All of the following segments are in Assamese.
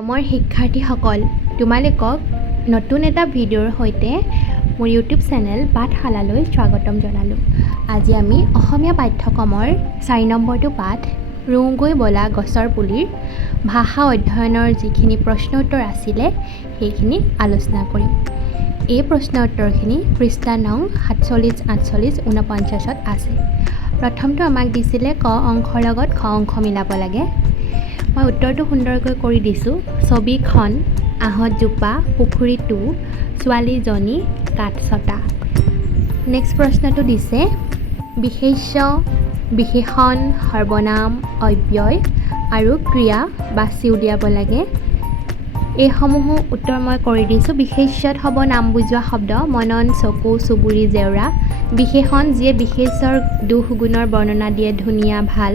মোৰ শিক্ষাৰ্থীসকল তোমালোকক নতুন এটা ভিডিঅ'ৰ সৈতে মোৰ ইউটিউব চেনেল পাঠশালালৈ স্বাগতম জনালোঁ। আজি আমি অসমীয়া পাঠ্যক্ৰমৰ 4 নম্বৰটো পাঠ ৰুওঁগৈ বলা গছৰ পুলিৰ ভাষা অধ্যয়নৰ যিখিনি প্ৰশ্ন উত্তৰ আছিলে সেইখিনি আলোচনা কৰিম। এই প্ৰশ্ন উত্তৰখিনি পৃষ্ঠা নং 47, 48, 49ত আছে। প্ৰথমটো আমাক দিছিলে ক অংশৰ লগত খ অংশ মিলাব লাগে। মই উত্তৰটো সুন্দৰকৈ কৰি দিছোঁ। ছবিখন আহঁতজোপা পুখুৰীটো ছোৱালীজনী কাঠ ছটা। নেক্সট প্ৰশ্নটো দিছে বিশেষ্য, বিশেষণ, সৰ্বনাম, অব্যয় আৰু ক্ৰিয়া বাছি উলিয়াব লাগে। এইসমূহো উত্তৰ মই কৰি দিছোঁ। বিশেষ্যত হ'ব নাম বুজোৱা শব্দ মনন, চকু, চুবুৰী, জেউৰা। বিশেষণ যিয়ে বিশেষ্যৰ দুখ গুণৰ বৰ্ণনা দিয়ে, ধুনীয়া, ভাল।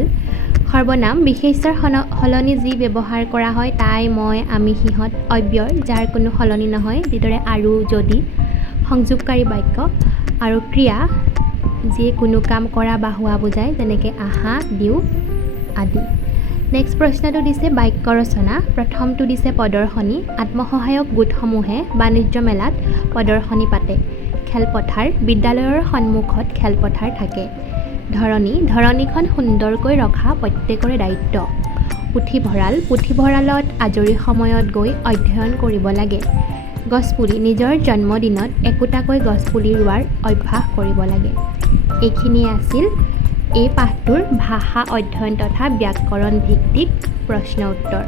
সৰ্বনাম বিশেষ্যৰ সলনি যি ব্যৱহাৰ কৰা হয় তাই, মই, আমি, সিহঁত। অব্যয় যাৰ কোনো সলনি নহয়, যিদৰে আৰু, যদি। সংযোগকাৰী বাক্য আৰু ক্ৰিয়া যিয়ে কোনো কাম কৰা বা হোৱা বুজায়, যেনেকৈ আহা, দিওঁ আদি। নেক্সট প্ৰশ্নটো দিছে বাক্য ৰচনা। প্ৰথমটো দিছে প্ৰদৰ্শনী। আত্মসহায়ক গোটসমূহে বাণিজ্য মেলাত প্ৰদৰ্শনী পাতে। খেলপথাৰ বিদ্যালয়ৰ সন্মুখত খেলপথাৰ থাকে। ধৰণী ধৰণীখন সুন্দৰকৈ ৰখা প্ৰত্যেকৰে দায়িত্ব। পুথিভঁৰাল পুথিভঁৰালত আজৰি সময়ত গৈ অধ্যয়ন কৰিব লাগে। গছপুলি নিজৰ জন্মদিনত একোটাকৈ গছপুলি ৰোৱাৰ অভ্যাস কৰিব লাগে। এইখিনিয়ে আছিল এই পাঠটোৰ ভাষা অধ্যয়ন তথা ব্যাকৰণ ভিত্তিক প্ৰশ্ন উত্তৰ।